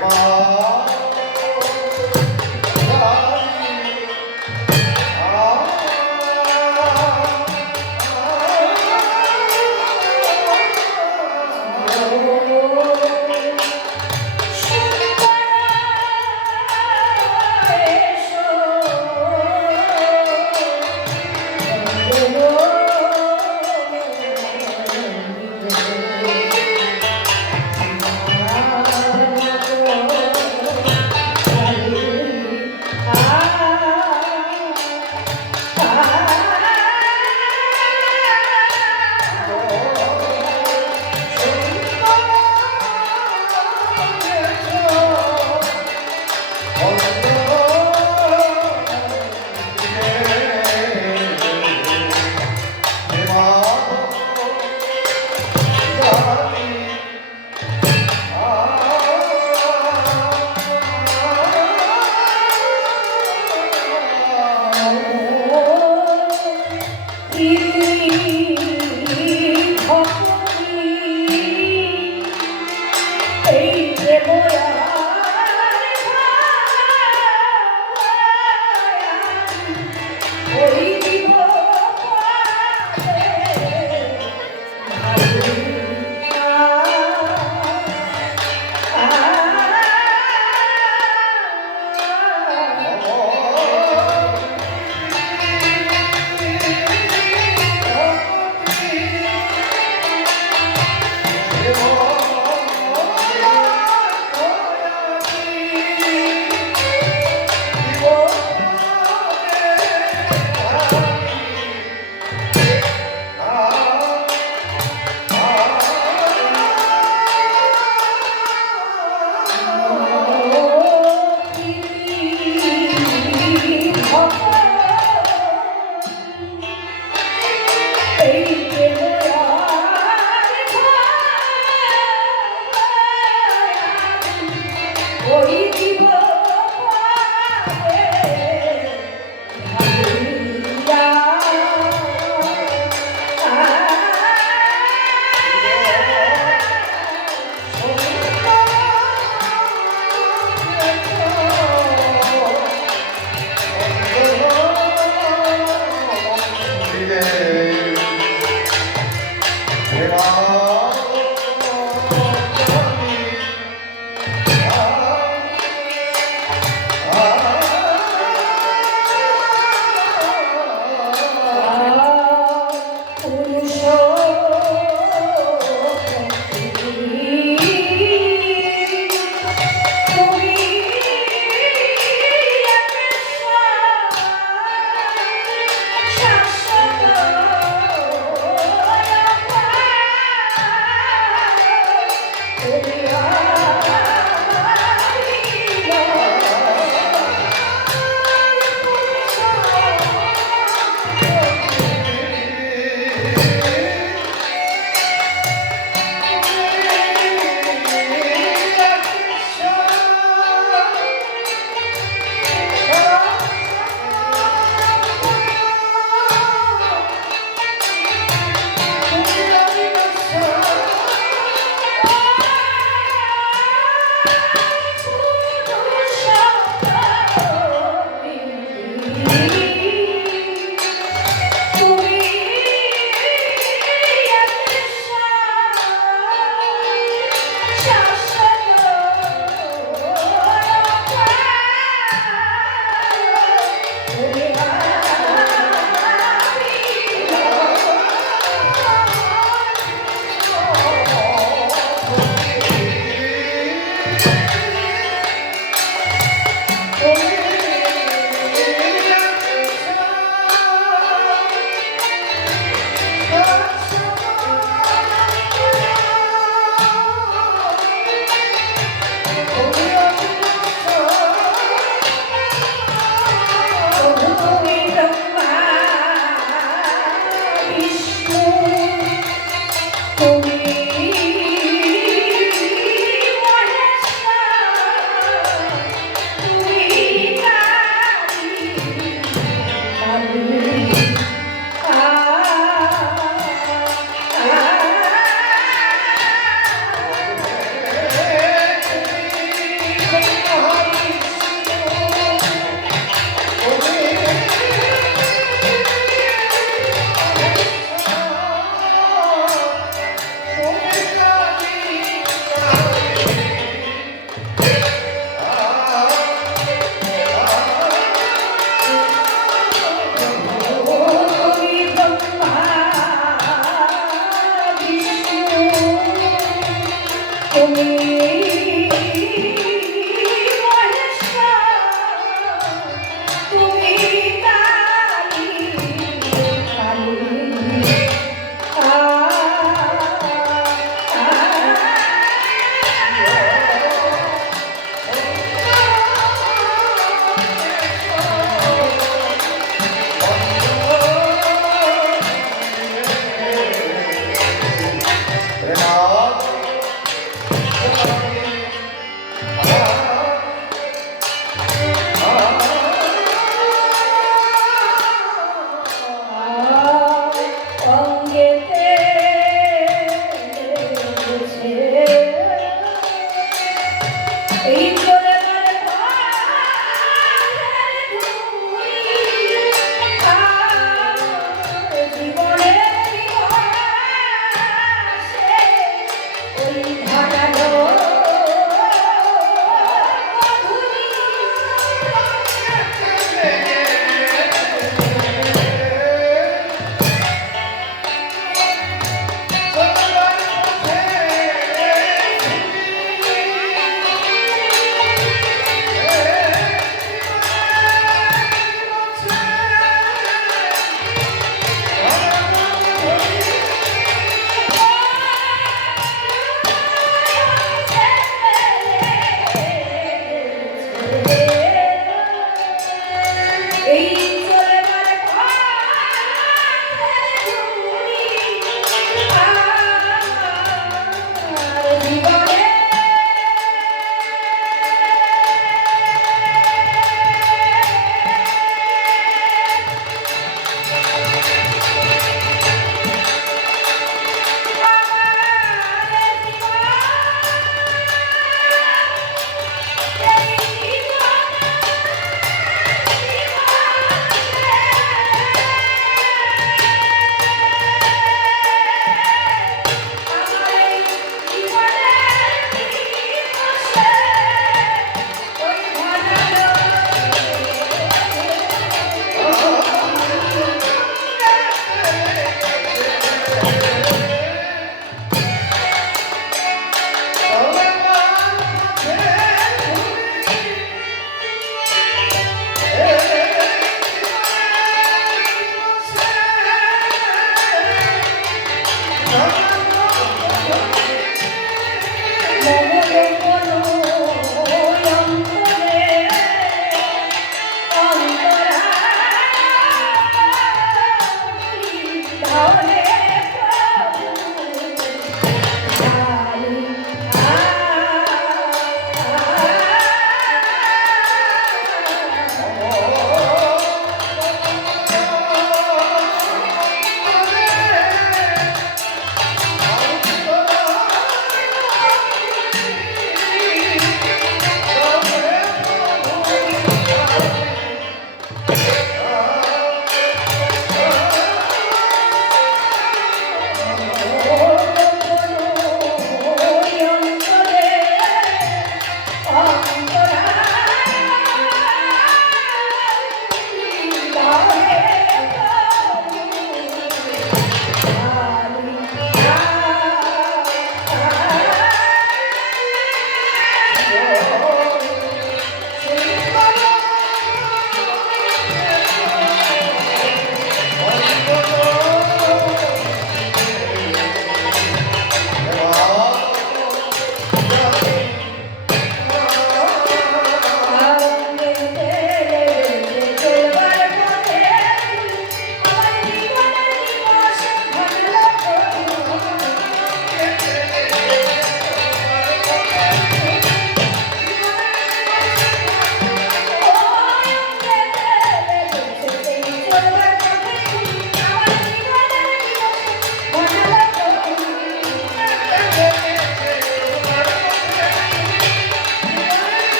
Oh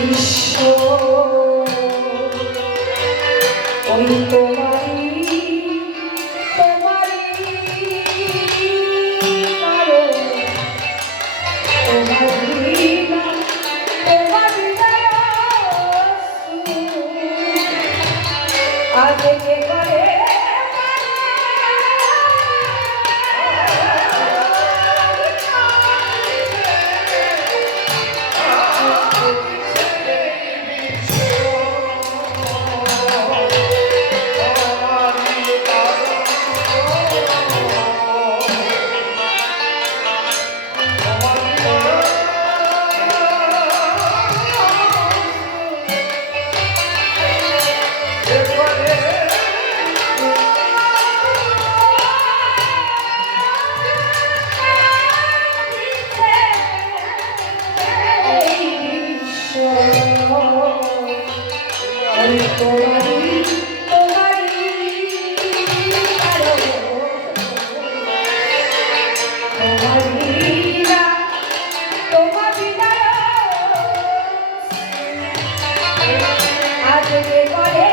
বিশ্ব ওই তোমারই তোমারই কারো তোমারই না তোমারই না আগে যে করে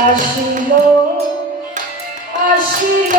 আসিল আসিল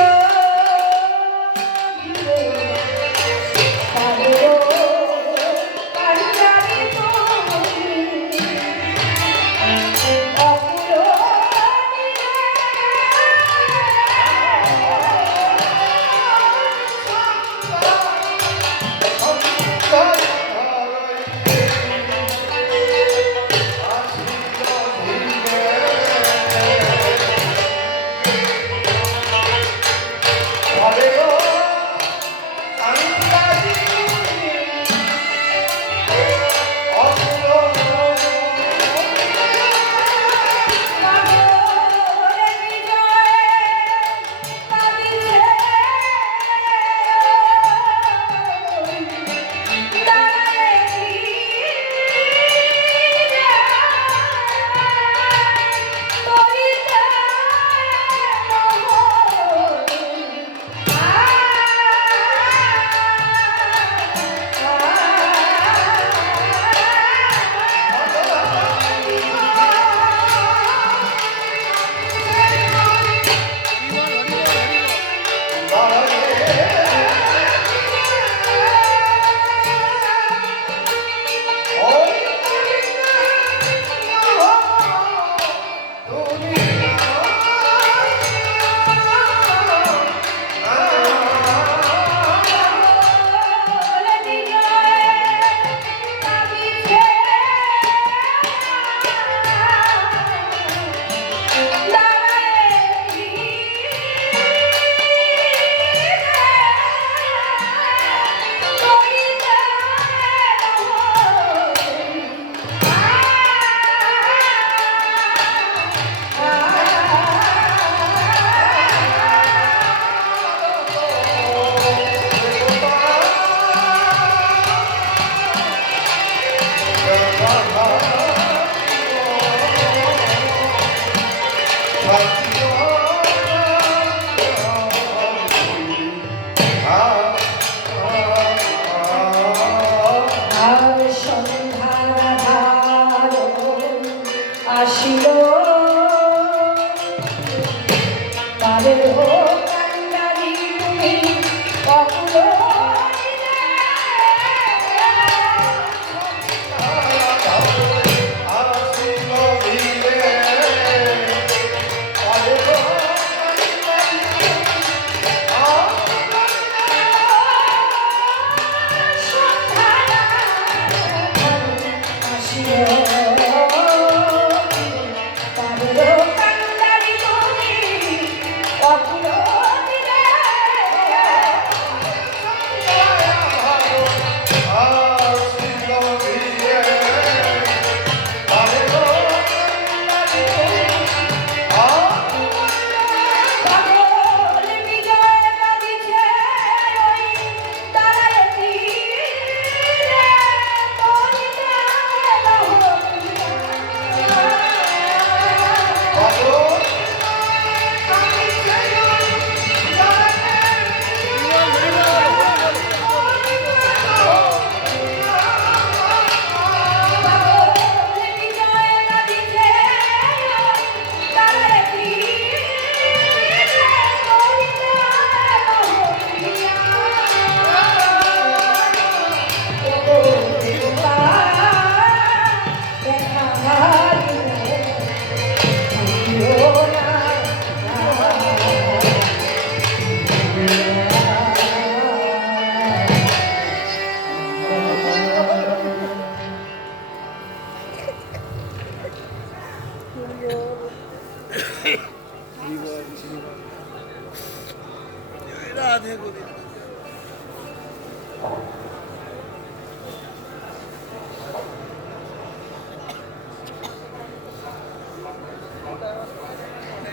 রাধে গোবিন্দ।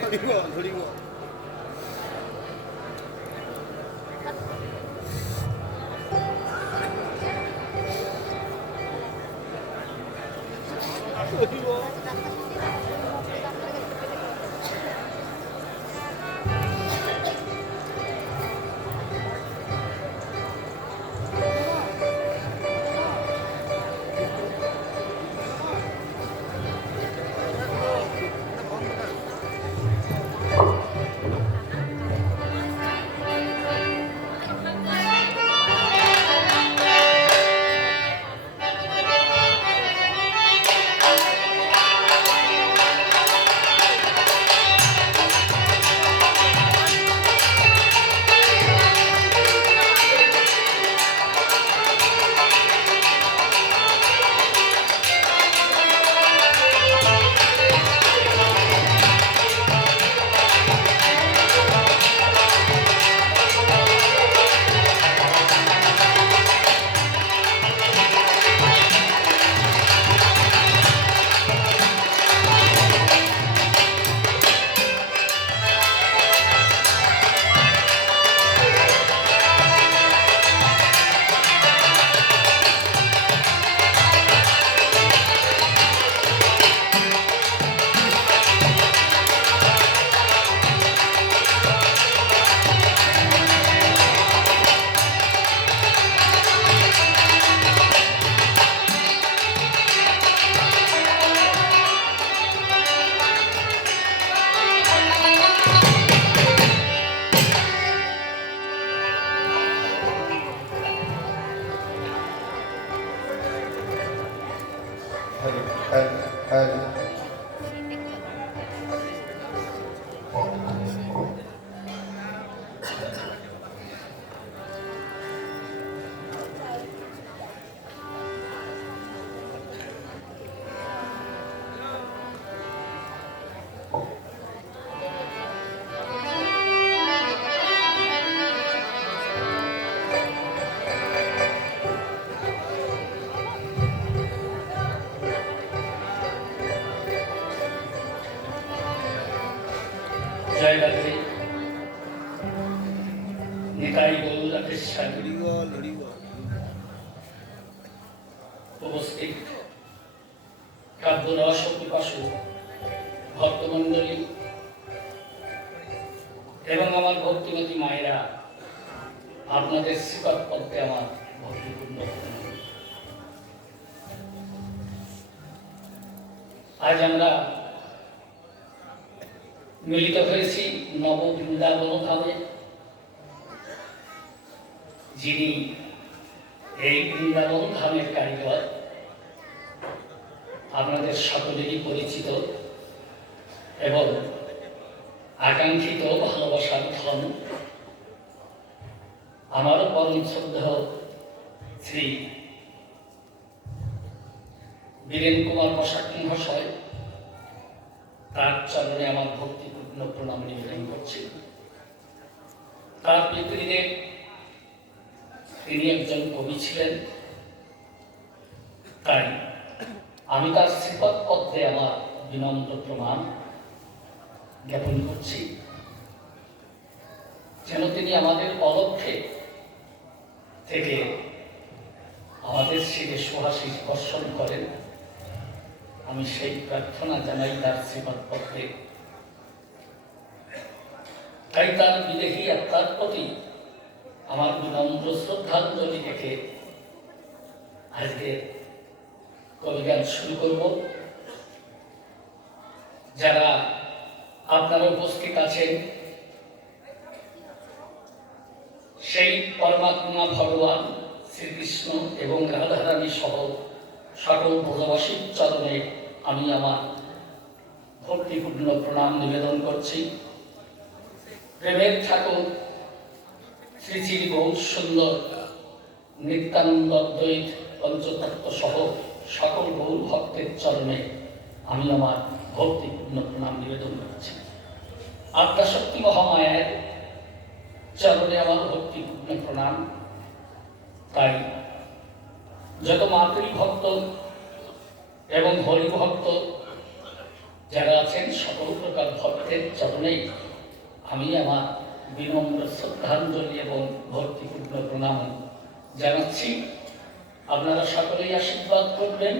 ধরিব ধরিব জয় রাধে। নিতাই গৌর রাধেশ্বর হরিবল হরিবল। উপস্থিত কাব্যরস পিপাসু ভক্তমণ্ডলী এবং আমার ভক্তিমতী মায়েরা, আপনাদের শ্রীপাদ পদ্মে আমার ভক্তিপূর্ণ প্রণাম। আজ আমরা মিলিত হয়েছি নব বৃন্দাবন ধামে, যিনি এই বৃন্দাবন ধামের কারিগর, আপনাদের সকলেরই পরিচিত এবং আকাঙ্ক্ষিত ভালোবাসার ধন আমারও পরম শ্রদ্ধেয় শ্রী বীরেন কুমার বসাক মহাশয়, তার চরণে আমার ভক্তিপূর্ণ প্রণাম নিবেদন করছি। তার পিতৃদেব তিনি একজন কবি ছিলেন, তাই আমি তার শ্রীপদ পদ্মে আমার বিনম্র প্রণাম জ্ঞাপন করছি, যেন তিনি আমাদের অলক্ষ্যে থেকে আমাদের শিরে সুহাসিস বর্ষণ করেন। আমি সেই প্রার্থনা জানাই তার শ্রীপদ পদ্মে। তাই তার বিদেহী আত্মার প্রতি আমার বিনম্র শ্রদ্ধাঞ্জলি রেখে আজকে কবিগান শুরু করব। যারা আপনারা উপস্থিত আছেন, সেই পরমাত্মা ভগবান শ্রীকৃষ্ণ এবং রাধারানী সহ সকল ব্রজবাসীর চরণে আমি আমার ভক্তিপূর্ণ প্রণাম নিবেদন করছি। প্রেমের ঠাকুর শ্রী শ্রী গৌর সুন্দর নিত্যানন্দ দ্বৈত পঞ্চতত্ত্ব সহ সকল গৌর ভক্তের চরণে আমি আমার ভক্তিপূর্ণ প্রণাম নিবেদন করছি। আদ্যাশক্তি মহামায়ার চরণে আমার ভক্তিপূর্ণ প্রণাম। তাই যত মাতৃভক্ত এবং হরিভক্ত যারা আছেন সকল প্রকার ভক্তের চরণেই আমি আমার বিনম্র শ্রদ্ধাঞ্জলি এবং ভক্তিপূর্ণ প্রণাম জানাচ্ছি। আপনারা সকলেই আশীর্বাদ করবেন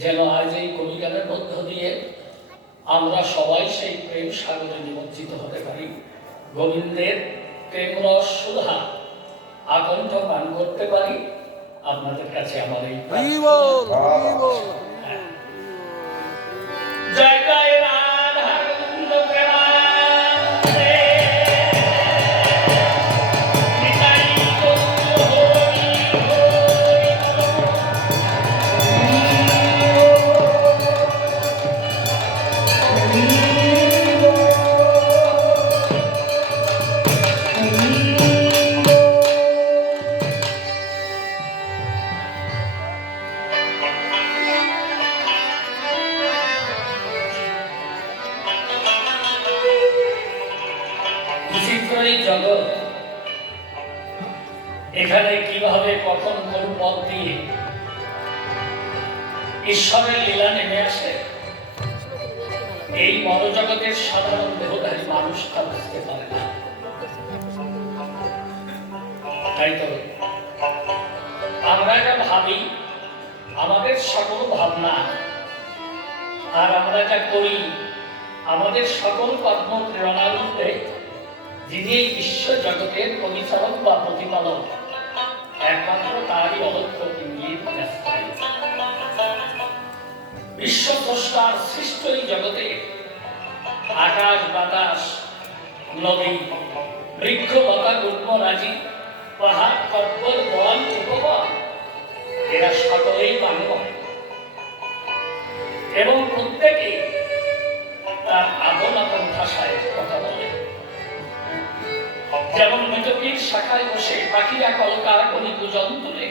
যেন আজ এই কবিগানের মধ্য দিয়ে আমরা সবাই সেই প্রেম সাগরে নিমজ্জিত হতে পারি, গোবিন্দের প্রেম রস সুধা আকণ্ঠ পান করতে পারি। আপনাদের কাছে আমার এই জয় জয় রাধা গোবিন্দ প্রেমানন্দে। নিতাই গৌর হরি বিচিত্র এই জগৎ, এখানে কিভাবে কখন কোন পথ দিয়ে ঈশ্বরের লীলা নেমে আসে এই মনোজগতের সাধারণ দেহধারী মানুষ তা বুঝতে পারে না। তাই তো আমরা যা ভাবি, আমাদের সকল ভাবনা আর আমরা যা করি, আমাদের সকল কর্ম প্রেরণার মধ্যে যিনি এই বিশ্ব জগতের পরিচালক বা প্রতিপালক, একমাত্র তারই অলক্ষ্য ইঙ্গিত বিরাজ করেন। বিশ্ব স্রষ্টার সৃষ্ট এই জগতে আকাশ বাতাস, নদী, বৃক্ষ লতা গুল্মরাজি, পাহাড় পর্বত বন উপবন, এরা সকলেই মানব এবং প্রত্যেকে তার আপন আপন ভাষায় কথা বলে। যেমন মৃতকীর শাখায় বসে পাখিরা কলকারকলি পূজন তুলে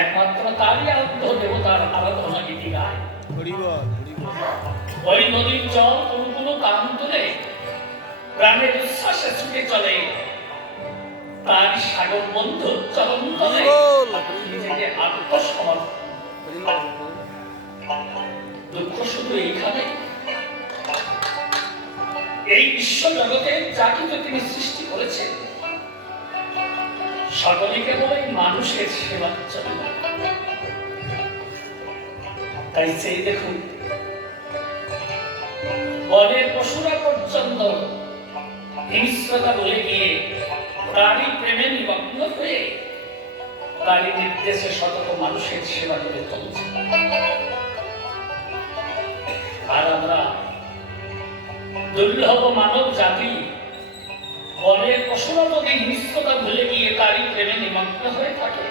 একমাত্র তারই আরাধ্য দেবতার আরাধনা গীতি গায়। ওই নদীর জল কোনো কোনো কান তুলে প্রাণের উচ্ছ্বাসে ছুটে চলে তার সাগর বন্ধু চরণ তলে নিজেকে আত্মসমর্পণ। দুঃখ শুধু এইখানে, এই বিশ্ব জগতে যা কিছু তিনি সৃষ্টি করেছেন সকলে কেবল এই মানুষের সেবার জন্য। তাই সেই দেখুন, বনের পশুরা পর্যন্ত হিংস্রতা বলে গিয়ে তারই প্রেমে নিমগ্ন হয়ে তারই নির্দেশে শত মানুষের সেবা করে চলছে। আর আমরা দুর্লভ মানব জাতি বনের পশুরা যদি হিংস্রতা ভুলে গিয়ে তারই প্রেমে নিমগ্ন হয়ে থাকে,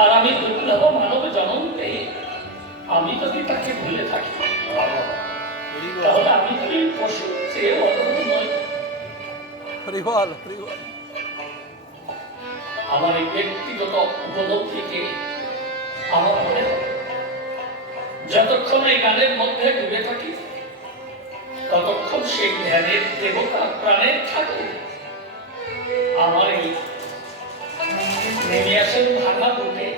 আর আমি দুর্লভ মানব জন্ম পেয়ে আমি যদি তাকে ভুলে থাকি, তাহলে আমি তো এই পশুর চেয়ে অধম নই। আমার এই ব্যক্তিগত উপলব্ধিকে আমার মনে হয় যতক্ষণ এই গানের মধ্যে ডুবে থাকি ততক্ষণ সেই ধ্যানের দেবতা প্রাণের ঠাকুর আমার এই নেমে আসেন ভাঙা বুকে,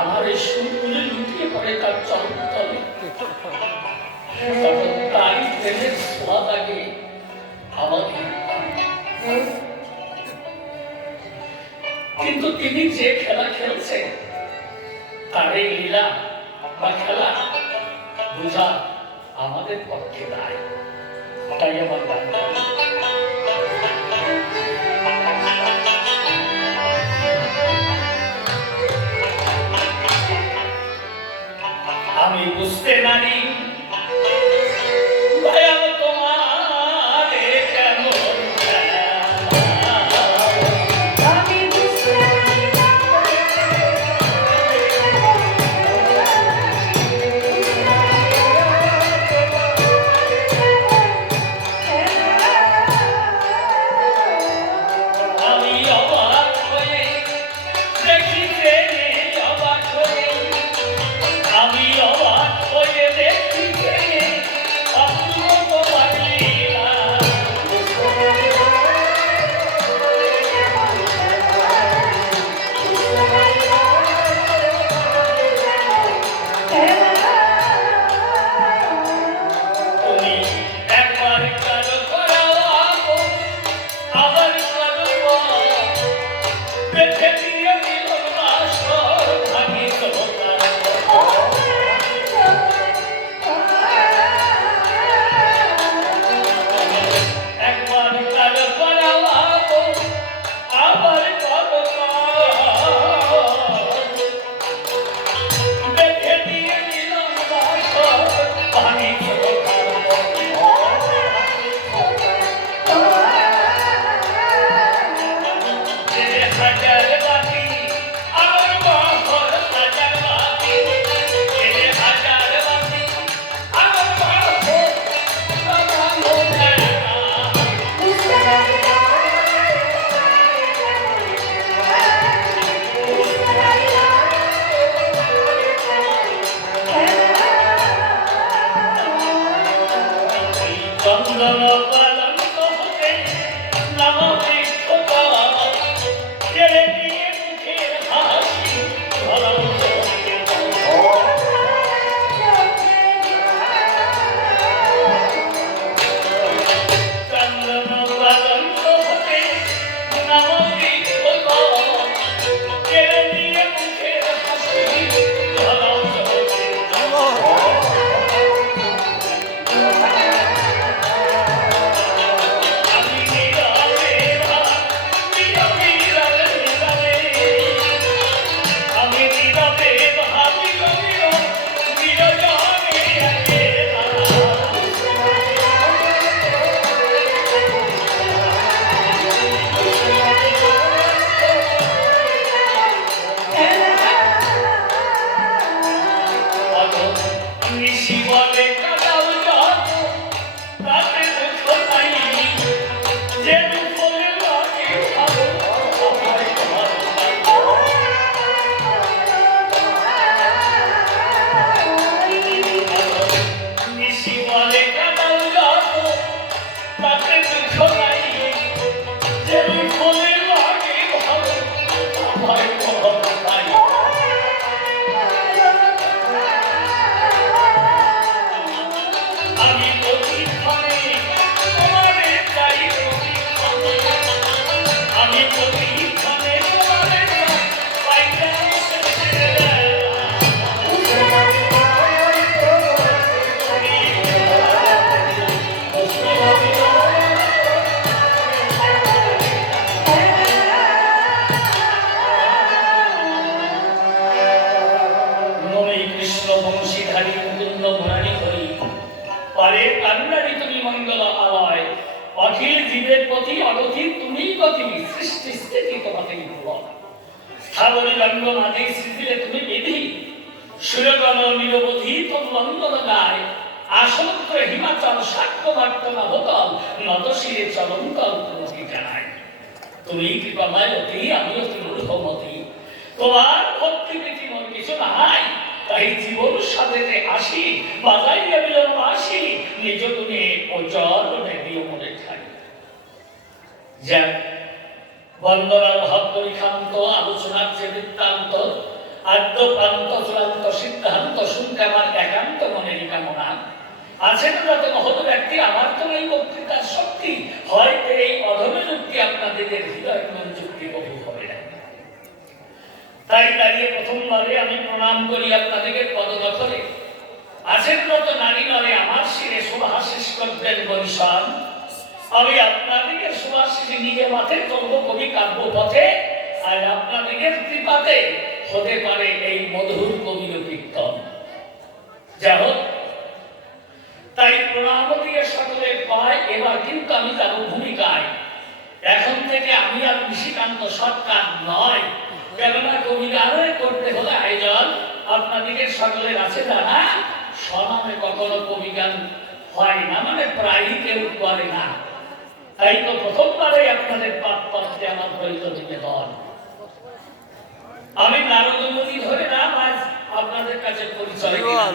আমার এই সুরগুলি লুটিয়ে পড়ে তার চরণ তলে। তখন তারই প্রেমের ছোঁয়া লাগে আমার। কিন্তু তিনি যে খেলা খেলছেন তার এই লীলা বা খেলা বোঝা আমাদের পক্ষে দায়। তাই আমার গান আমি বুঝতে নারি আমি অবাক হয়ে বংশীধারী মুকুন্দ মুরারি হরি পারে কান্নারি তুমি মঙ্গল আলয় অখিল জীবের প্রতি অগতি তুমি গতি সৃষ্টি স্থিতি তোমাকেই বল স্থাবরী রঙ্গনাথে সৃষ্টিলে তুমি বিধি সুরগণ নিরবধি তোম মঙ্গল গায় আসন্ত্র হিমাচল সাক্ষ্য মার্তনা ভূতল নতশিরে চলন্তল তোমাকে জানায় তুমি কৃপাময় অতি আমি অতি মূর্খমতি তোমার ভক্তি প্রীতি মন কিছু নাই তাই জীবন সাথে আসি বাজাইয়া বিলম্ব আসি নিজ গুণে ও চরণে দিও মনে খাই যাক বন্দনার ভাব পরিখান্ত আলোচনার যে বৃত্তান্ত আদ্য প্রান্ত চূড়ান্ত সিদ্ধান্ত শুনতে আমার একান্ত মনের কামনা আছেন যত মহৎ ব্যক্তি আমার তো এই বক্তৃতার শক্তি হয়তো এই অধমে যুক্তি আপনাদের হৃদয় মন যুক্তি বহু হবে না তাই দাঁড়িয়ে প্রথমবারে আমি প্রণাম করি আপনাদেরকে পদদখলে আছেন যত নারী নরে আমার শিরে শুভাশিস করতেন বরিশাল আমি আপনাদেরকে শুভাশিসে নিজে মাঠে চলব কবি কাব্য পথে আর আপনাদের কৃপাতে হতে পারে এই মধুর কবির কীর্তন যা হোক তাই প্রণাম দিয়ে সকলে পায় এবার কিন্তু আমি যাব ভূমিকায় এখন থেকে আমি আর নিশিকান্ত সরকার নয় কেননা কবি গানে করতে হলে আয়োজন আপনাদের সকলের আছে জানা স্বনামে কখনো কবি গান হয় না মানে প্রায়ই কেউ করে না তাই তো প্রথমবারে আপনাদের পাঠ পাঠতে আমার প্রয়োজন নিবেদন আমি নারদ নদী ধরে নাম আজ আপনাদের কাছে পরিচয় দিলাম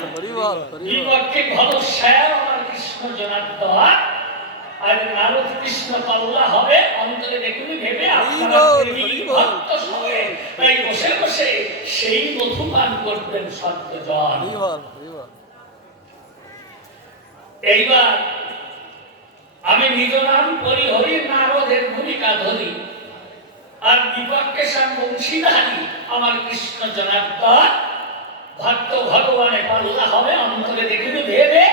বিপক্ষে ঘন শ্যাম আমার কৃষ্ণ জনার্দন আর নারদ কৃষ্ণ পাল্লা হবে অন্তরে দেখুন ভেবে আপনারা ভক্ত সঙ্গে তাই বসে বসে সেই মধু পান করবেন সত্যজন এইবার আমি নিজ নাম পরিহরি নারদের ভূমিকা ধরি আর বিপক্ষে শ্যাম বংশীধারী আমার কৃষ্ণ জনার্দন ভক্ত ভগবানে পাল্লা হবে অন্তরে দেখুন ভেবে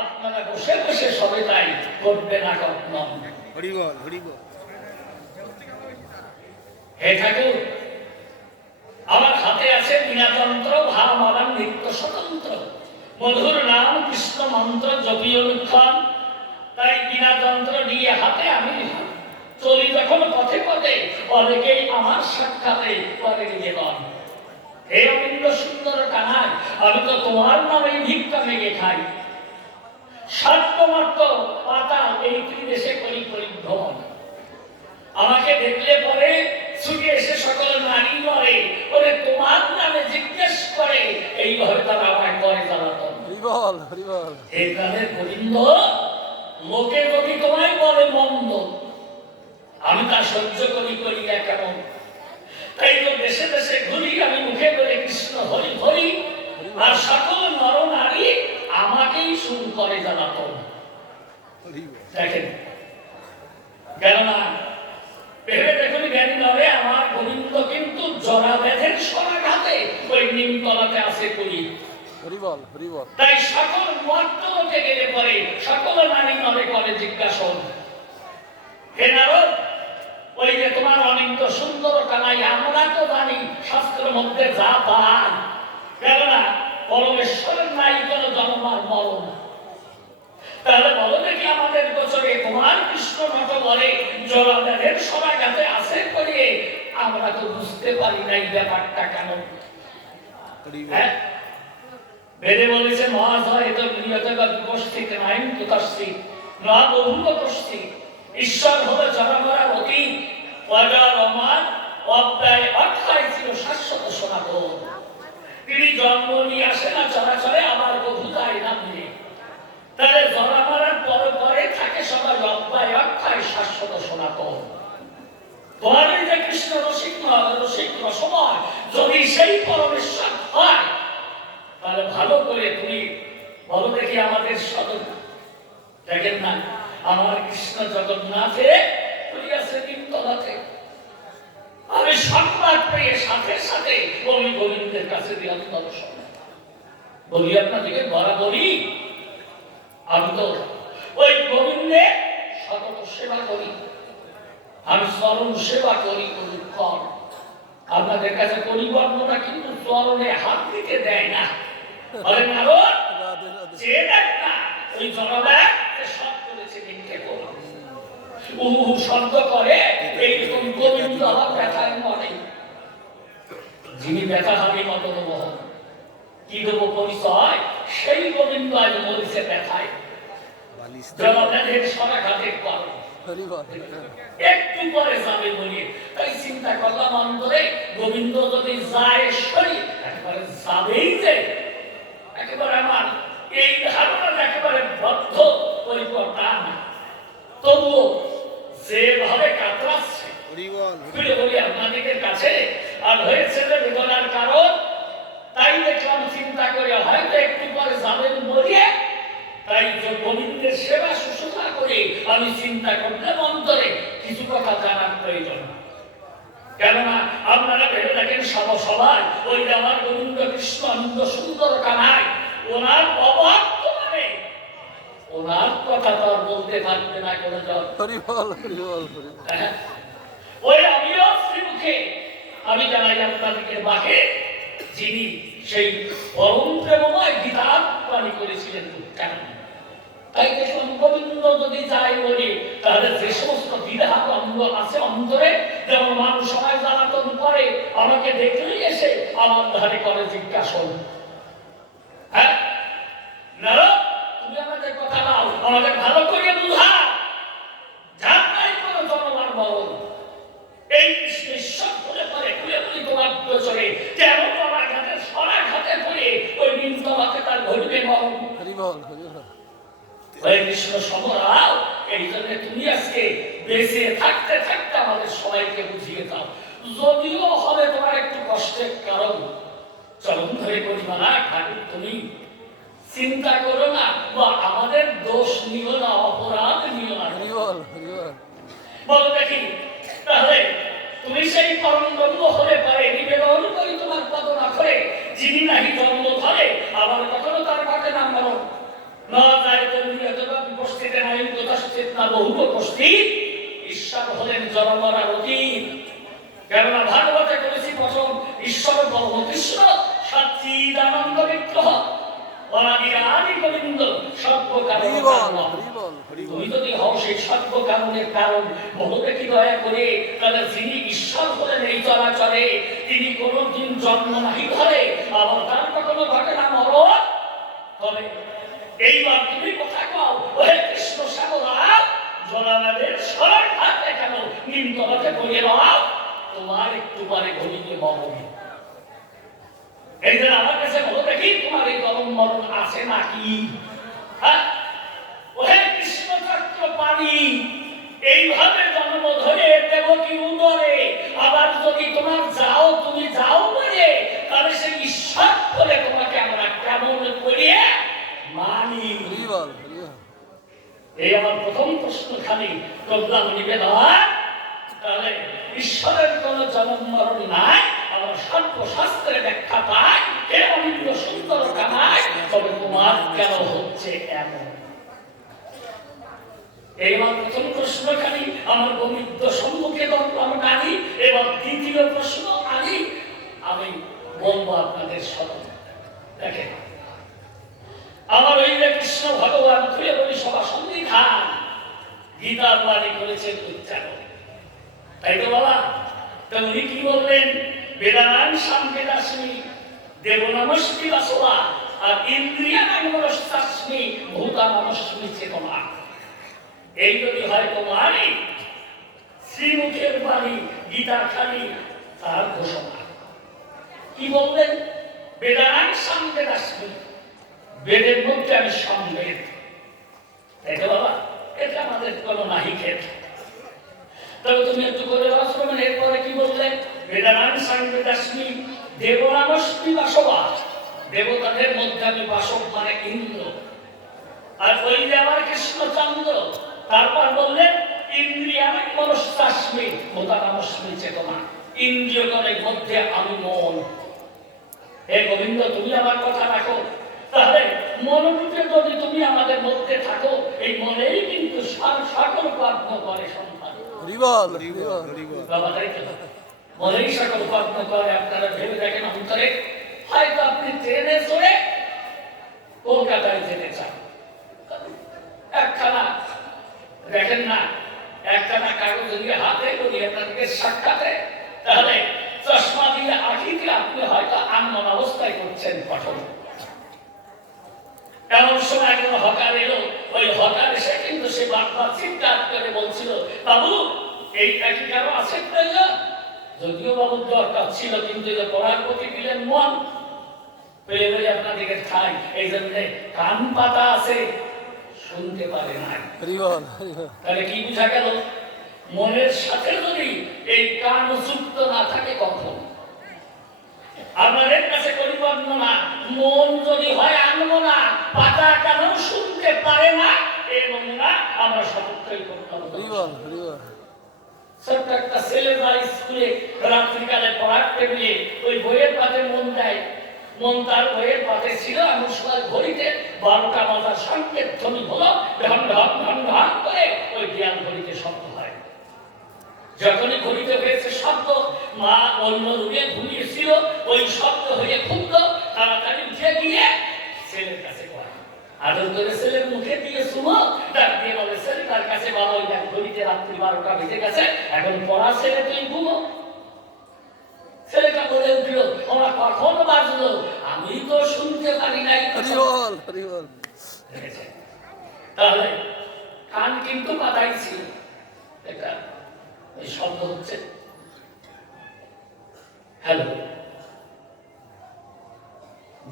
আপনারা বসে বসে সবে তাই করবে না কখনো হরিবল হরিবল হে ঠাকুর আমার হাতে আছে বীণাযন্ত্র ভামালাম নিত্য স্বতন্ত্র মধুর নাম কৃষ্ণ মন্ত্র জপি অনুক্ষণ তাই বীণাযন্ত্র নিয়ে হাতে আমি চলি যখন পথে পথে অনেকেই আমার সাক্ষাতে করে নিবেদন হে অবিন্দ সুন্দর কানাই আমি তো তোমার নামে ভিক্ষা মেঘে খাই সার্থমাত্র পাতাল এই ত্রিদেশে করি পরিভ্রমণ আমাকে দেখলে পরে ছুটে এসে সকল নারী মরে ওরে তোমার নামে জিজ্ঞেস করে এইভাবে তারা আমায় করে জ্বালাতন এই গানের গোবিন্দ লোকে যদি তোমায় বলে মন্দ আমি তা সহ্য করি না কেমন তাই তো দেশে দেশে ঘুরি আমি মুখে বলে কৃষ্ণ হরি হরি আর সকল নর নারী আমাকেই শুরু করে জ্বালাতন দেখেন কেননা ভেবে দেখুন জ্ঞানী নবে আমার গোবিন্দ কিন্তু জরা ব্যাধের সরাঘাতে ওই নিমতলাতে আছে করি তাই সকল মর্তলোকে গেলে পরে সকল নারী নবে করে জিজ্ঞাসন হে নারদ ওই যে তোমার অনন্ত সুন্দর কানাই আমরা তো জানি শাস্ত্রের মধ্যে যা পান কেননা পরমেশ্বরের নাই কোনো জন্ম আর মরণ তাহলে বলো দেখি আমাদের গোচরে তোমার কৃষ্ণ নট বলে জলাদের সরাঘাতে আছে করিয়ে আমরা তো বুঝতে পারি না এই ব্যাপারটা কেন বেদে বলেছে মহাশয় তো গৃহজগৎ উপস্থিত নাইন কুতস্থিত না বহু উপস্থিত ঈশ্বর হলো জনগণের অতীত অজর অমর অব্যয় অক্ষয় ছিল শাশ্বত সনাতন তিনি জন্ম নিয়ে আসে না চরাচরে আমার প্রভু যায় না মিলে তাহলে জরা মারার পরে পরে থাকে সবাই অব্যয় অক্ষয় শাশ্বত সনাতন তোমার যে কৃষ্ণ রসিক রসময় যদি সেই পরমেশ্বর হয় তাহলে ভালো করে তুমি বলো দেখি আমাদের সদর দেখেন না আমার কৃষ্ণ জগন্নাথে করিয়াছে নিমতলাতে আমি সংবাদ পেয়ে সাথে সাথে আমি গোবিন্দের কাছে দিলাম দর্শন বলি আপনাদেরকে বরাবরই আমি তো ওই গোবিন্দের সতত সেবা করি আমি চরণ সেবা করি অনুক্ষণ আপনাদের কাছে পরিবর্তনটা কিন্তু চরণে হাত দিতে দেয় না বলেন নারদ রাধে রাধে যে দেখ না ওই জনব্যাগ সব করেছে নিক্ষেপ শব্দ করে এইরকম গোবিন্দ আমার ব্যথায় মনে যিনি ব্যথা হবে কত দেবো কি দেবো পরিচয় সেই গোবিন্দ আজ মরিছে ব্যথায় বালিশ জনব্যাগের সরাঘাতের পর হরি বল একটু পরে যাবে বলে তাই চিন্তা করলাম অন্তরে গোবিন্দ যদি যায় সরি একবারে যাবেই যে একেবারে আমার এই ধারণাটা একেবারে বদ্ধ পরিকল্পনা না তবুও যেভাবে কাতরাচ্ছে হরি বল ফিরে বলি আপনাদের কাছে আর হয়েছে যে বেদনার কারণ তাই দেখলাম চিন্তা করে হয়তো একটু পরে যাবেন বলিয়ে তাই যে গোবিন্দের সেবা শুশ্রূষা করে আমি চিন্তা করলাম অন্তরে কিছু কথা জানার প্রয়োজন কেননা আপনারা ভেবে দেখেন সবাই ওই আমার গোবিন্দ কৃষ্ণ আনন্দ সুন্দর কানায় ওনার অবর্তমানে ওনার কথা তো আর বলতে পারবে না কোনো জন হরি বল হরি বল হরি বল ওই আমিও শ্রীমুখে আমি জানাই আপনাদেরকে বাকে যিনি সেই পরম প্রেমময় গীতার বাণী করেছিলেন কেন তাই দেখলাম গোবিন্দ যদি যায় বলি তাহলে যে সমস্ত দ্বিধা দ্বন্দ্ব আছে অন্তরে যেমন মানুষ সবাই জ্বালাতন করে আমাকে দেখলেই এসে আমার ধারে করে জিজ্ঞাসন হ্যাঁ নারদ তুমি আমাদের কথা নাও আমাদের ভালো করে বুঝা যার নাই কোনো জনমার মরণ এই ঈশ্বর বলে পরে খুলে বলি তোমার চলে কেন তোমার ঘাটে সরা ঘাটে পড়ে ওই নিমতলাতে তার ঘটবে মরণ হরি বল হরি বল হরে কৃষ্ণ সমরাও এই জন্য তুমি আজকে বেঁচে থাকতে থাকতে আমাদের সবাইকে বুঝিয়ে দাও যদিও হবে তোমার একটু কষ্টের কারণ চরম ধরে করিবা না ঠাকুর তুমি চিন্তা করো না বা আমাদের দোষ নিও না অপরাধ নিও না হরি বল হরি বল বলো দেখি তাহলে তুমি সেই পরম ব্রহ্ম হলে পারে নিবেদন করি তোমার পদ না করে যিনি নাহি জন্ম ধরে আবার কখনো তার ঘটে নাম বলো না যায় তো নিয়তবা বিপস্থিতে নাই উপস্থিত না বহু উপস্থিত ঈশ্বর হলেন জন্মরা অতীত কেননা ভাগবতে করেছি প্রথম ঈশ্বর ব্রহ্ম কৃষ্ণ সচ্চিদানন্দ বিগ্রহ অনাদির আদি গোবিন্দ সর্ব হরি কারণ বল হরি বল হরি বল তুমি যদি হও সেই সর্ব কারণের কারণ বহুকে কি দয়া করে তাহলে যিনি ঈশ্বর হলেন এই চরাচরে তিনি কোনোদিন জন্ম নাহি ধরে আবার তার কখনো ঘটে না মরণ তবে এইবার তুমি কথা কও ওহে কৃষ্ণ সাগরা জলানদের সরল হাত দেখানো নিমতলাতে পড়িয়ে দাও তোমার একটু পরে ঘটিতে মরণ এই যে আমার কাছে বলো দেখি তোমার এই গরম মরণ আছে নাকি হ্যাঁ ওহে কৃষ্ণ চক্র পানি এইভাবে জন্ম ধরে দেবকী উদরে আবার যদি তোমার যাও তুমি যাও বলে তাহলে সেই ঈশ্বর বলে তোমাকে আমরা কেমন করিয়ে মানি হরি বল হরি বল এই আমার প্রথম প্রশ্ন খালি প্রজ্ঞান নিবেদন তাহলে ঈশ্বরের কোন জন্ম মরণ নাই আমার সর্বশাস্ত্রের ব্যাখ্যা পাই হে অনিন্দ সুন্দর কানাই তবে তোমার কেন হচ্ছে এমন এই আমার প্রথম প্রশ্ন খালি আমার গোবিন্দ সম্মুখে আমি আনি এবার দ্বিতীয় প্রশ্ন আনি আমি বলবো আপনাদের স্মরণ দেখেন আমার ওই কৃষ্ণ ভগবান খুলে বলি সভা সন্ধিধান গীতার বাণী করেছেন উচ্চারণ তাই তো বাবা তো উনি কি বললেন বেদানাং সামবেদাস্মি দেবনামস্মি বাসবা আর ইন্দ্রিয়ানামনস্মি ভূতানামস্মি চেতনা এই যদি হয় তোমারই শ্রীমুখের বাণী গীতা খালি তার ঘোষণা কি বললেন বেদানাং সামবেদাস্মি বেদের মধ্যে আমি সম্বেদ দেখো বাবা এটা আমাদের কোনো নাহি খেত তবে তুমি একটু করে আশ্রমের এরপরে কি বললে বেদানাং সামবেদাস্মি দেবনামস্মি বাসবা দেবতাদের মধ্যে আমি বাসব মানে ইন্দ্র আর ওই যে আমার কৃষ্ণচন্দ্র তারপর বললেন ইন্দ্রিয়ানাং মনস্তাস্মি ভূতানামস্মি চেতনা ইন্দ্রিয়গণের মধ্যে আমি মন হে গোবিন্দ তুমি আমার কথা রাখো তাহলে মনোরূপে যদি তুমি আমাদের মধ্যে থাকো এই মনেই কিন্তু সকল কর্ম করে সন্তান হরি বল হরি বল হরি বল বাবা তাই তো মনেই সকল কর্ম করে আপনারা ভেবে দেখেন অন্তরে হয়তো আপনি ট্রেনে চড়ে যাচ্ছেন পাঠক। এমন সময় একজন হকার এলো, ওই হকার এসে কিন্তু সে বারবার চিৎকার করে বলছিল, বাবু এইটা কি কারো আছে প্রয়োজন? যদিও বাবুর দরকার ছিল, কিন্তু পড়ার প্রতি দিলেন মন, পেলে বলে আপনাদেরকে খাই, এই জন্য কান পাতা আছে, শুনতে পারে না। তাহলে কি বুঝা গেল? মনের সাথে যদি এই কান যুক্ত না থাকে, কখন আপনাদের কাছে করি বর্ণনা, মন যদি হয় আনমনা, পাতা কেন শুনতে পারে না, এই নমুনা আমরা সতর্কই করতাম। ছোট্ট একটা ছেলে যায় স্কুলে, রাত্রিকালে পড়ার টেবিলে ওই বইয়ের পাতে মন দেয়, মন তার বইয়ের পাতে ছিল, এমন সময় ঘড়িতে 12টা বাজার সংকেত ধ্বনি হলো, ঢন ঢন ঢন ঢন করে ওই জ্ঞান ঘড়িতে শব্দ হয়। যখনই ঘড়িতে হয়েছে শব্দ, মা অন্য রুমে ঘুমিয়েছিল, ওই শব্দ হয়ে ক্ষুব্ধ, তাড়াতাড়ি উঠে গিয়ে ছেলের কাছে বলে, আদর করে ছেলের মুখে দিয়ে শুনো, ডাক দিয়ে বলে, ছেলে তার কাছে বাবা, ওই দেখ ঘড়িতে রাত্রি 12টা বেজে গেছে, এখন পড়া ছেলে তুই ঘুমো। ছেলেটা বলে উঠল, আমার কখন বাজলো, আমি তো শুনতে পারি নাই। তাহলে কান কিন্তু বাধাই ছিল। এটা এই শব্দ হচ্ছে হ্যালো,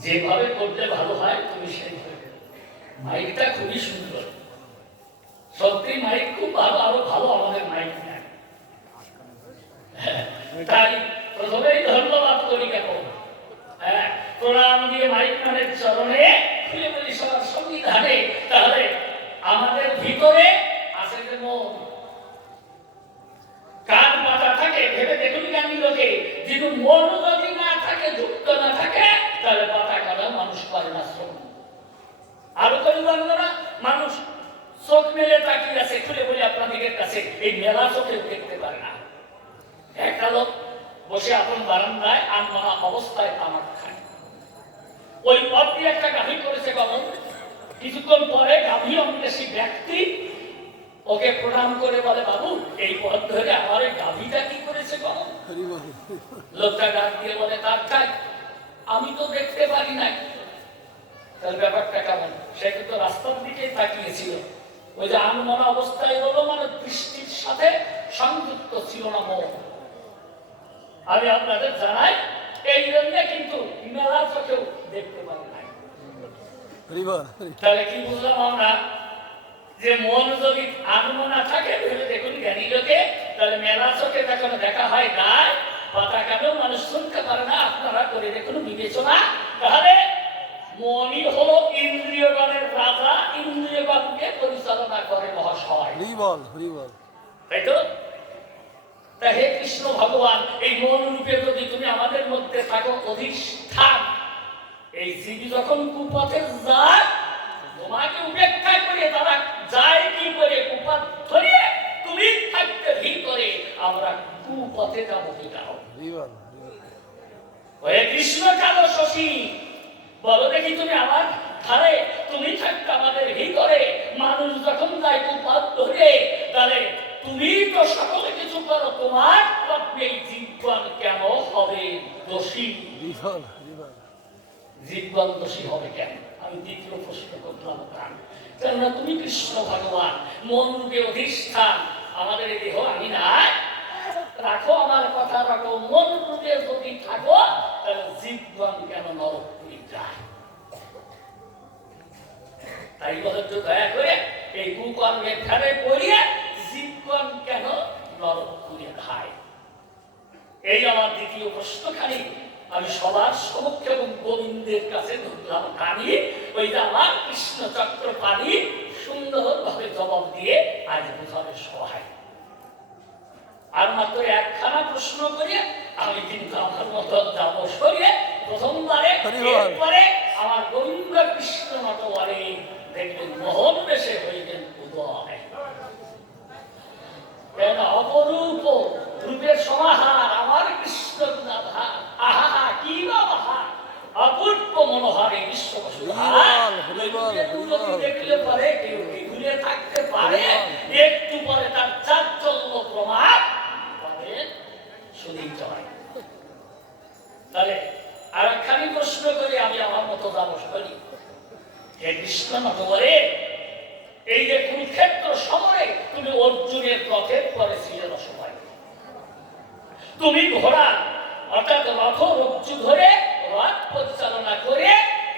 যেভাবে করলে ভালো হয় তুমি সেইভাবে। মাইকটা খুবই সুন্দর, সত্যি মাইক খুব ভালো, আরো ভালো আমাদের মাইক নেয়। তাই প্রথমেই ধন্যবাদ করি কেমন, হ্যাঁ, প্রণাম দিয়ে মাইক মানের চরণে খুলে বলি সবার সংবিধানে। তাহলে আমাদের ভিতরে আছে যে মন, কান পাতা থাকে, ভেবে দেখুন জ্ঞানী লোকে, যদি মন যদি না থাকে, যুক্ত না থাকে, তাহলে পাতা কাটা মানুষ পারে না শ্রম। আরো করি বর্ণনা, মানুষ চোখ মেলে তাকিয়ে আছে, খুলে বলি আপনাদের কাছে, এই মেলা চোখে দেখতে পারে না। একটা লোক বসে আপন বারান্দায় আনমনা অবস্থায় তামাক খায়, ওই পথ দিয়ে একটা গাভী করেছে গমন। কিছুক্ষণ পরে গাভী অন্বেষী ব্যক্তি ওকে প্রণাম করে বলে, বাবু এই পথ ধরে আমার এই গাভীটা কি করেছে গমন? লোকটা ডাক দিয়ে বলে, তার খাই আমি তো দেখতে পারি নাই। তার ব্যাপারটা কেমন? সে কিন্তু রাস্তার দিকে তাকিয়েছিল, ওই যে আনমনা অবস্থায় হলো, মানে দৃষ্টির সাথে সংযুক্ত ছিল না মন। আমি আপনাদের জানাই, এই জন্য কিন্তু মেলা চোখেও দেখতে পারি নাই। তাহলে কি বুঝলাম আমরা? যে মন যদি আনমনা থাকে, ভেবে দেখুন জ্ঞানী লোকে, তাহলে মেলা চোখে যখন দেখা হয় গায়, পাতা কাটেও মানুষ শুনতে পারে না। আপনারা করে দেখুন বিবেচনা। তাহলে মনই হলো ইন্দ্রিয়গণের রাজা, ইন্দ্রিয়গণকে পরিচালনা করে মহাশয়, তাই তো? তা হে কৃষ্ণ ভগবান, এই মন রূপে যদি তুমি আমাদের মধ্যে থাকো অধিষ্ঠান, এই জীবী যখন কুপথে যায়, তোমাকে উপেক্ষা করে তারা যায় কি করে? কুপথ ধরে তুমি থাকতে ভিতরে, আমরা কুপথে যাবো কি যাও? হে কৃষ্ণ কালো শশী, বলো দেখি তুমি আমার ধারে, তুমি থাকতে আমাদের ভিতরে। মানুষ যখন যায় কুপথ ধরে, তাহলে তুমি তো সকলে কিছু করো, তোমার এই জীবন কেন হবে দোষী? জীবন দোষী হবে কেন? আমি দ্বিতীয় প্রশ্ন করলাম, কেননা তুমি কৃষ্ণ ভগবান, মন রূপে অধিষ্ঠান, আমাদের এই দেহ আমি নাই, রাখো আমার কথা রাখো, মন রূপে যদি থাকো, তাহলে জীবন কেন নরক পুরী যায়? তাই বলে তো দয়া করে এই কুকর্মের ধারে পড়িয়ে জীবন কেন নরক পুরী খায়? এই আমার দ্বিতীয় প্রশ্নখানি আমি সবার সমক্ষে এবং গোবিন্দের কাছে ধরলাম কানি, ওই যে আমার কৃষ্ণ চক্র পানি সুন্দরভাবে জবাব দিয়ে আজ বোঝাবে সহায়। আর মাত্র একখানা প্রশ্ন করে আমি কিন্তু আমার মতো যাব সরিয়ে প্রথমবারে, এরপরে আমার গোবিন্দ কৃষ্ণ মতো বলে দেখবেন মোহন বেশে হইবেন উদয়। অপরূপ রূপের সমাহার আমার কৃষ্ণ গুণাধার, আহা কি বাহা অপূর্ব মনোহারে বিশ্ববসু দেখলে পরে কেউ কি ঘুরে থাকতে পারে? একটু পরে তার চাঞ্চল্য প্রমাণ পাবে শুনেই চলে। তাহলে আর একখানি প্রশ্ন করে আমি আমার মতো দ্বারস করি। হে কৃষ্ণ নটবরে, এই যে কুরুক্ষেত্র সমরে তুমি অর্জুনের রথের পরে ছিলে রসমাই, তুমি ঘোড়া অর্থাৎ রথ রজ্জু ধরে রথ পরিচালনা করে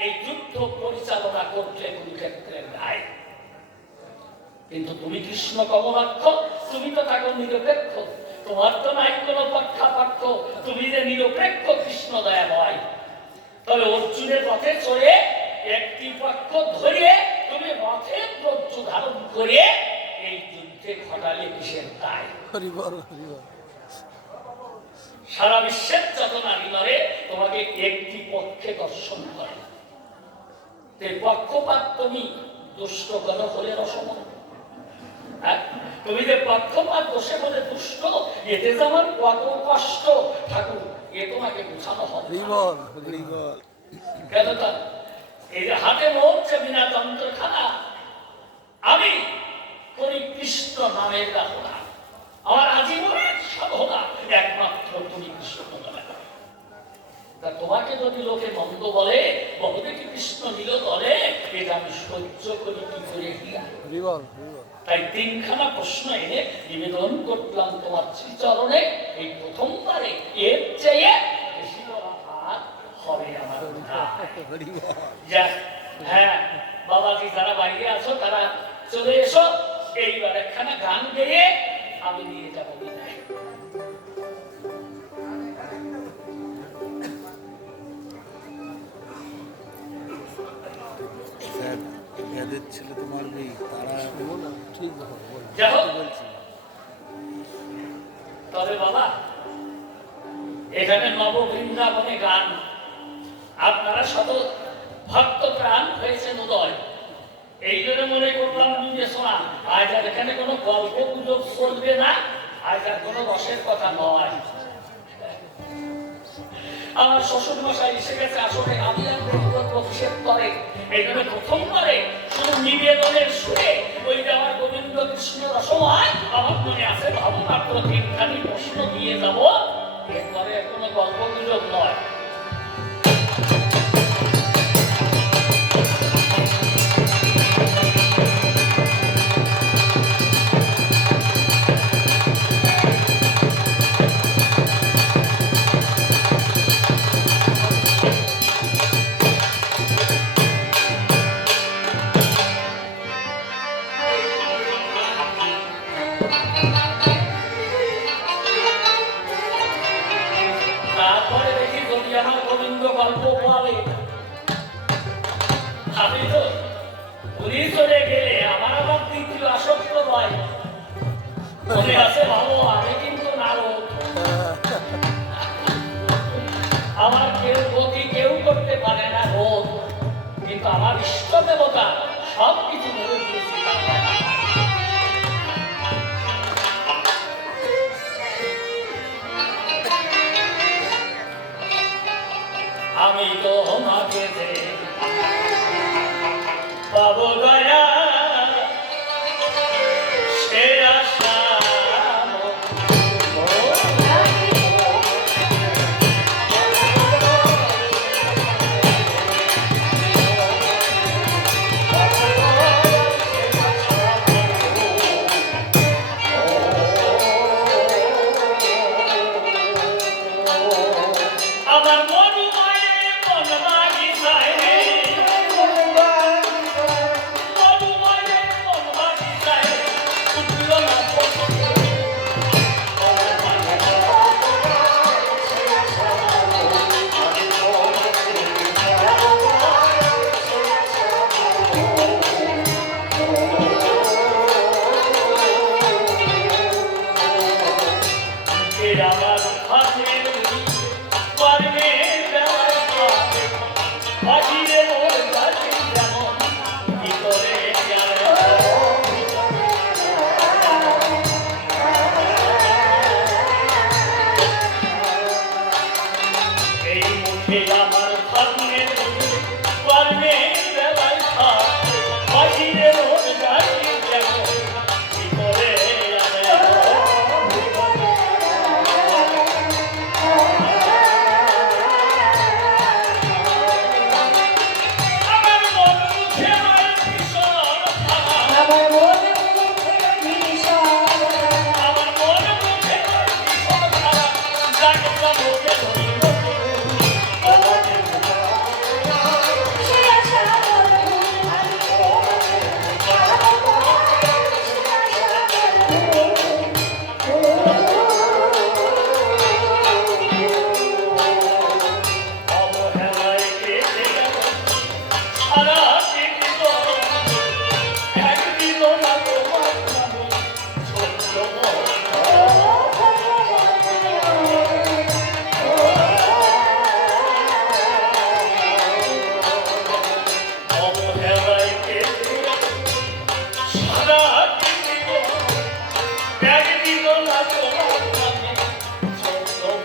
এই যুদ্ধ পরিচালনা করতে কুরুক্ষেত্রের গায়ে। কিন্তু তুমি কৃষ্ণ কমলাক্ষ, তুমি তো থাকো নিরপেক্ষ, তোমার তো নাই কোনো পক্ষাপাত্য, তুমি যে নিরপেক্ষ কৃষ্ণ দয়াময়। তবে অর্জুনের রথে চড়ে একটি পক্ষ ধরে তুমি রথের রজ্জু ধারণ করে এই যুদ্ধে ঘটালে কিসের দায়? হরি বল, হরি বল। সারা বিশ্বের যত নারী নরে তোমাকে একটি পক্ষে দর্শন করে, পক্ষপাত তুমি দুষ্ট কেন হলে রসমান? তুমি যে পক্ষপাত বসে বলে দুষ্ট, এতে যে আমার কত কষ্ট ঠাকুর, এ তোমাকে বোঝানো হবে। হরি বল, হরি বল। কেন তা? এই যে হাতে মরছে বিনা যন্ত্রখানা, আমি করি কৃষ্ণ নামের গাহনা, আমার আজীবনের সাধনা একমাত্র তুমি কৃষ্ণ নামে। তা তোমাকে যদি লোকে মন্দ বলে, বহুতে কি কৃষ্ণ নিল বলে, এটা আমি সহ্য করি কি করে হিয়া। হরি বল, হরি বল। তাই তিনখানা প্রশ্ন এনে নিবেদন করলাম তোমার শ্রীচরণে। এই প্রথমবারে এর চেয়ে বেশি বলা আর হবে আমার না। হরি বল। যাক, হ্যাঁ বাবাজি যারা বাইরে আছো তারা চলে এসো, এইবার একখানা গান গেয়ে আমি নিয়ে যাবো বিদায়। স্যার, এদের ছেলে তো মারবেই, তারা ঠিক বল, বল। যাই হোক, বলছি তবে বাবা এখানে নব বৃন্দাবনে গান, আপনারা শত ভক্ত প্রাণ হয়েছেন উদয়, এই জন্য মনে করলাম নিজে শোনা। আজ আর এখানে কোনো গল্প গুজব চলবে না, আজ আর কোনো রসের কথা নয়। আমার শ্বশুর মশাই এসে গেছে, আসলে আমি আর অভিষেক করে, এই জন্য প্রথমবারে শুধু নিবেদনের সুরে ওই যে আমার গোবিন্দ কৃষ্ণ রসময় আমার মনে আছে, ভাবো মাত্র তিনখানি প্রশ্ন দিয়ে যাব, এরপরে কোনো গল্প গুজব নয়। তারপরে দেখি যদি আমার গোবিন্দ গল্প বলে, আমি তো উনি চলে গেলে আমার আবার দ্বিতীয় আসক্ত নয়। মনে আছে ভালো, আমি কিন্তু নারদ, আমার কেউ গতি কেউ করতে পারে না রোধ, কিন্তু আমার ইষ্ট দেবতা সব কিছু ধরে দিয়েছি। আমি তো মাকে পাবো দয়া, সে আশা আমার মন মায়ে মন মাগি যায়, সারা দিন একদিন না তোমার নামে ছোট্ট অবহেলায় সারা দিন একদিন না তোমার নামে ছোট্ট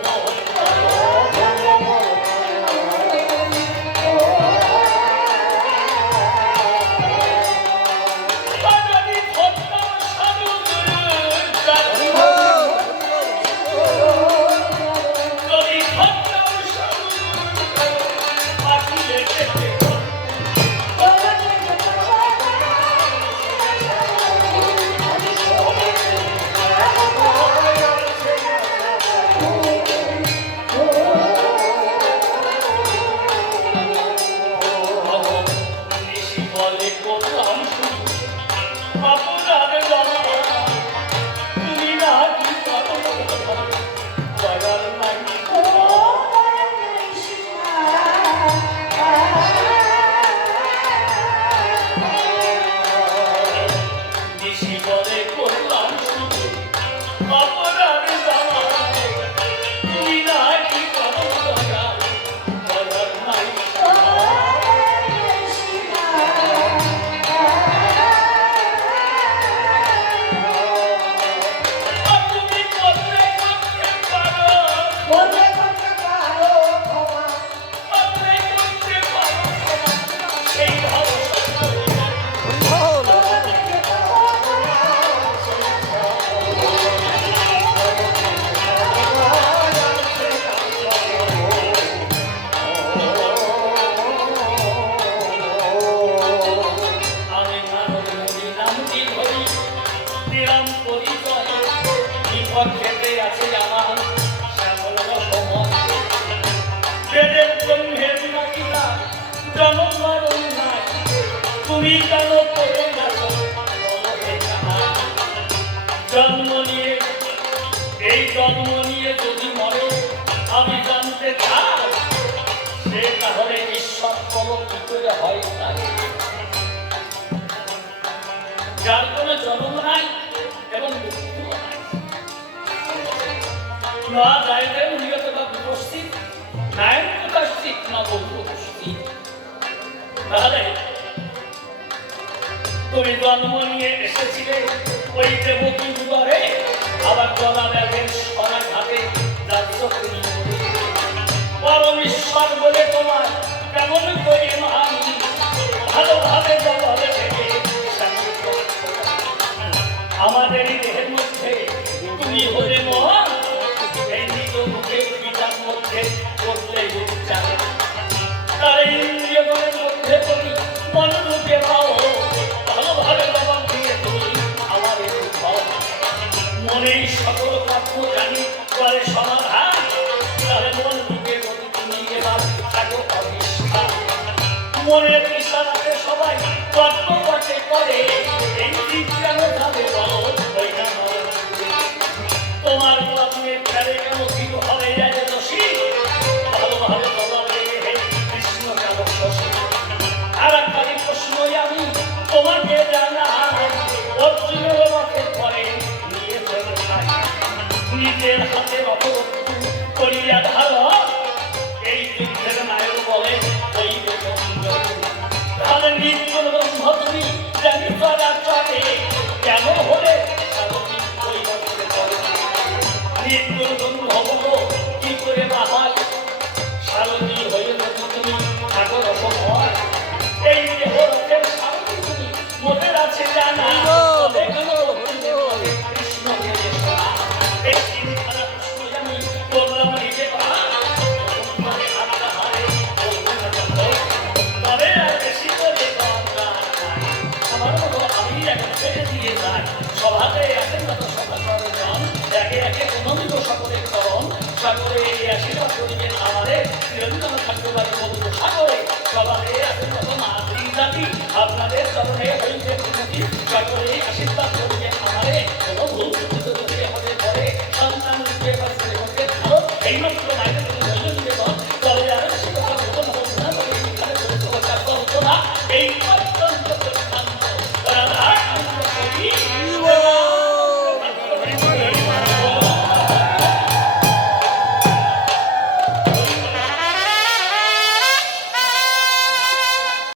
খেতে আছে আমার শ্যামল রসময় বেদের ব্রহ্মের নাকিলা জনম মরণ নাই তুমি কেন করে গেছো জন্ম নিয়ে এই জন্ম নিয়ে যদি মরে আমি জানতে চাই সে তাহলে ঈশ্বর কব কি করে হয় তাই যার কোনো জন্ম নাই এবং মৃত্যু নাই না যাইতে নিয়ত বা উপস্থিত নায়ন প্রকাশিত না বন্ধু উপস্থিত তাহলে তুমি জন্ম নিয়ে এসেছিলে ওই দেবকী দুয়ারে আবার গলা ব্যাগের সরা ঘাটে যাচ্ছ তুমি পরম ঈশ্বর বলে তোমার কেমন করে আমি ভালোভাবে জবাবে থেকে আমাদের এই দেহের মধ্যে তুমি হলে মহান এই নিজ মুখে পিতার মধ্যে করলে উচ্চার তার ইন্দ্রিয়গণের মধ্যে তুমি মনোরূপে পাও ভালোভাবে জবাব দিয়ে তুমি আমার এই ভাব মনেই সকল কাব্য জানি করে সমাধান তাহলে মন রূপে গতি তুমি এবার থাকো অবিষ্ঠা মনের ইশারাতে সবাই গল্প বটে করে এই দিক কেন যাবে বলো ওই না তোমার পত্নের ফেলে কেন কিছু হবে যায় দোষী ভালোভাবে জবাব দেবে হে কৃষ্ণ কেন শশী আর একটা প্রশ্নই আমি তোমাকে জানাই অর্জুনের মাঠে পরে নিয়ে চলে যাই নিজের হাতে অপরত্তু করিয়া ধারণ এই যুদ্ধের নায়ক বলে ওই তাহলে নির্গুণ ব্রহ্ম তুমি জানি করার চলে কেমন হলে নির্গুণ ব্রহ্ম বলো কি করে না হয় সারথী হয়ে যদি তুমি ঠাকুর অসময় এই দেহ রথের সারথী তুমি মনের আছে জানা কৃষ্ণকে এই চিন্তা কৃষ্ণ জানি বললাম নিজে সভাতে আসেন কত সভা সরঞ্জাম একে একে প্রণমিত সকলের চরণ সাগরে আশীর্বাদ করিবেন আমাদের নিরঞ্জন ঠাকুরবাড়ি মধুর সাগরে সভাতে আসেন কত মাতৃ জাতি আপনাদের চরণে হইতে উন্নতি সাগরে আশীর্বাদ করিবেন আমাদের কোনো ভুল যদি আমাদের পরে সন্তান রূপে পাশে করতে ভালো এইমাত্র মায়ের জন্য নিবেদন তবে আর বেশি কথা বলতে হবে না তবে এই